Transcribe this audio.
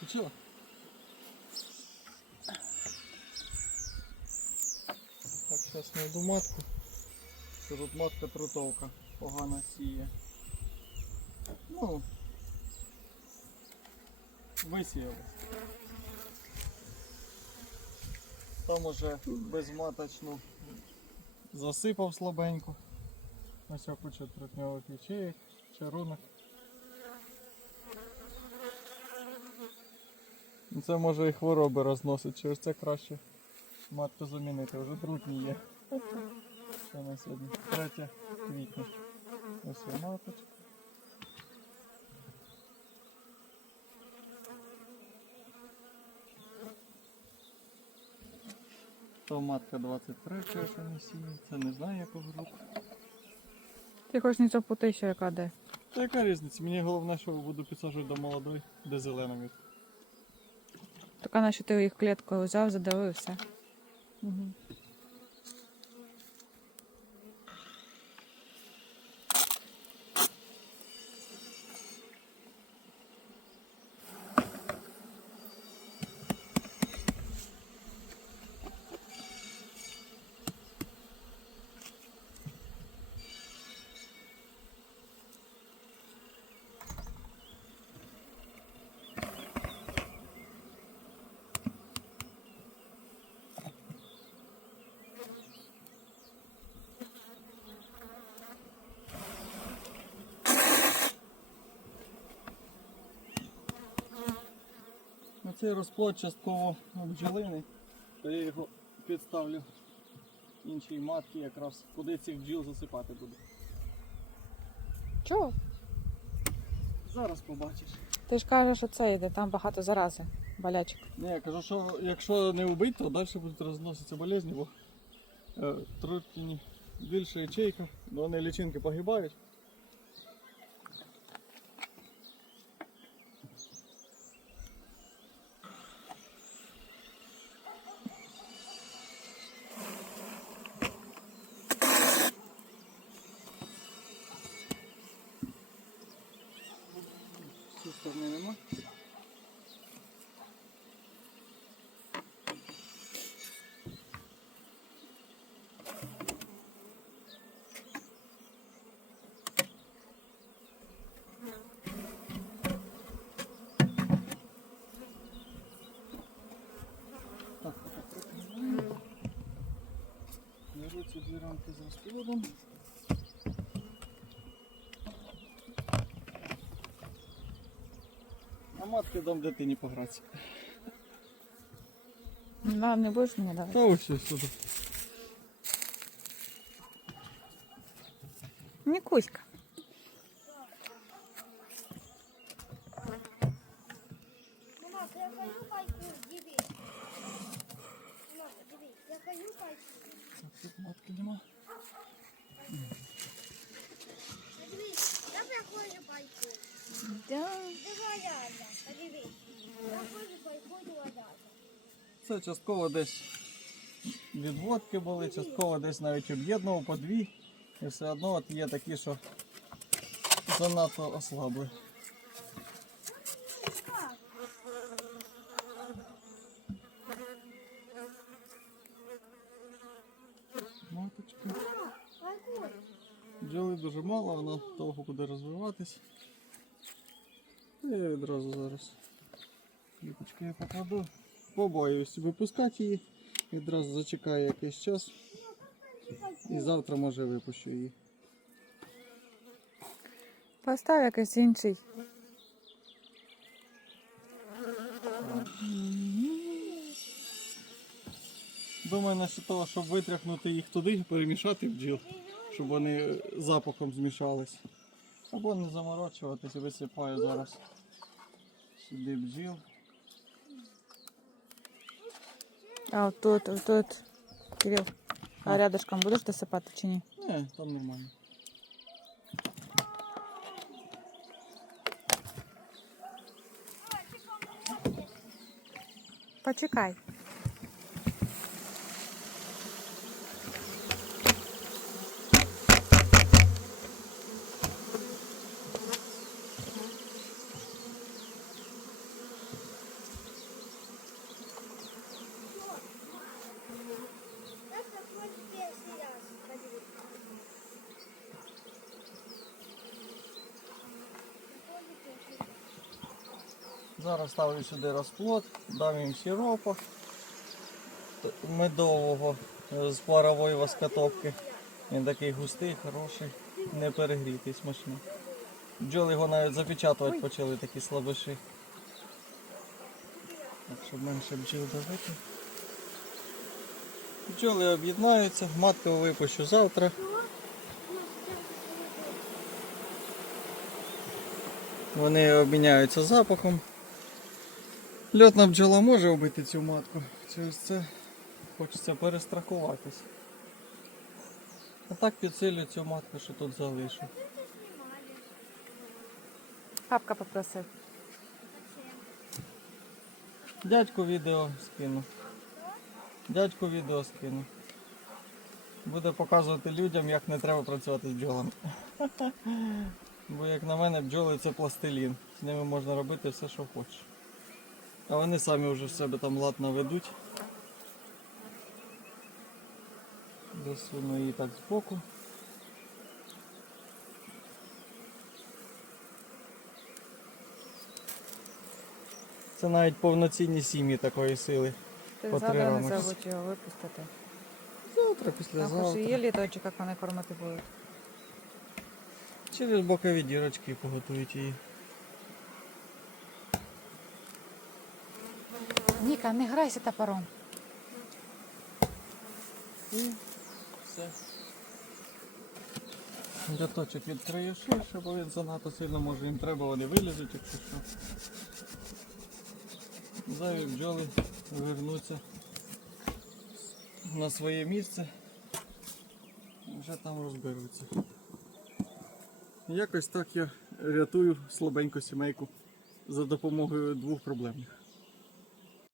Включила? Так, зараз знайду матку. Що тут матка трутовка погано сіє. Ну, висіялась. Там уже безматочну засипав слабенько. Ось куча трутньових ячеїк, чарунок. Це може і хвороби розносить, через це краще матку замінити, вже трутні є. Це на сьогодні 3 квітня. Ось є маточка. То матка 23 що не сіє, це не знаю якого року. Ти хоч не запутайся, яка де. Та яка різниця? Мені головне, що буду підсаджувати до молодої, де зелена від. Така наче ти їх кліткою взяв, задавився. Угу. Оцей розплод частково бджолиний, то я його підставлю іншій матці якраз, куди цих бджіл засипати буду. Чого? Зараз побачиш. Ти ж кажеш, що це йде, там багато зарази, болячок. Ні, я кажу, що якщо не вбити, то далі будуть розноситися болезні, бо е, трутні більше ячейка, вони лічинки погибають. З нема. Беру ці дві рамки з розплодом. А матки дам дитині погратися. На, не будеш мені давати? Та ось ось сюди. Не кузька. Мама, я кажу пайку, дивись. Мама, дивись, я кажу пайку. Так, тут матки нема. Дивись, я приходжу пайку. Да. Давай, Ляля, Це частково десь відводки були, частково десь навіть об'єднував по дві. І все одно от є такі, що занадто ослабли. Маточка. Бджоли дуже мало, вона довго буде розвиватись. Я відразу зараз ліпочки я покладу. Побоююсь випускати її. Відразу зачекаю якийсь час. І завтра може випущу її. Постав якийсь інший. Думаю, насчет того, щоб витряхнути їх туди, перемішати бджіл, щоб вони запахом змішались. Або не заморочуватись, висипаю зараз сюди бджіл. А от тут, от тут. Кирил, а рядышком будеш досипати чи ні? Не, там нормально. Почекай. Зараз ставлю сюди розплод, дам їм сиропа медового е, з парової воскотопки. Він такий густий, хороший, не перегрітий, смачний. Бджоли його навіть запечатувати почали такі слабиші. Так, щоб менше бджіл давити. Бджоли об'єднаються, матку випущу завтра. Вони обміняються запахом. Льотна бджола може вбити цю матку. Через це хочеться перестрахуватись. А так підсилю цю матку, що тут залишу. Папка попросив. Дядьку відео скину. Дядьку відео скину. Буде показувати людям, як не треба працювати з бджолами. Бо як на мене, бджоли це пластилін. З ними можна робити все, що хочеш. А вони самі вже в себе там лад наведуть. Засуну її так збоку. Це навіть повноцінні сім'ї такої сили. Ти завтра не забудь його випустити. Завтра, післязавтра. є літочок, як вони кормити будуть. Через бокові дірочки поготують її. Ніка, не грайся топором. І все. Ряточок відкрию ширше, бо він занадто сильно може їм треба, вони вилізуть, якщо що. Зайві бджоли вернуться на своє місце. і Вже там розберуться. Якось так я рятую слабеньку сімейку за допомогою двох проблемних.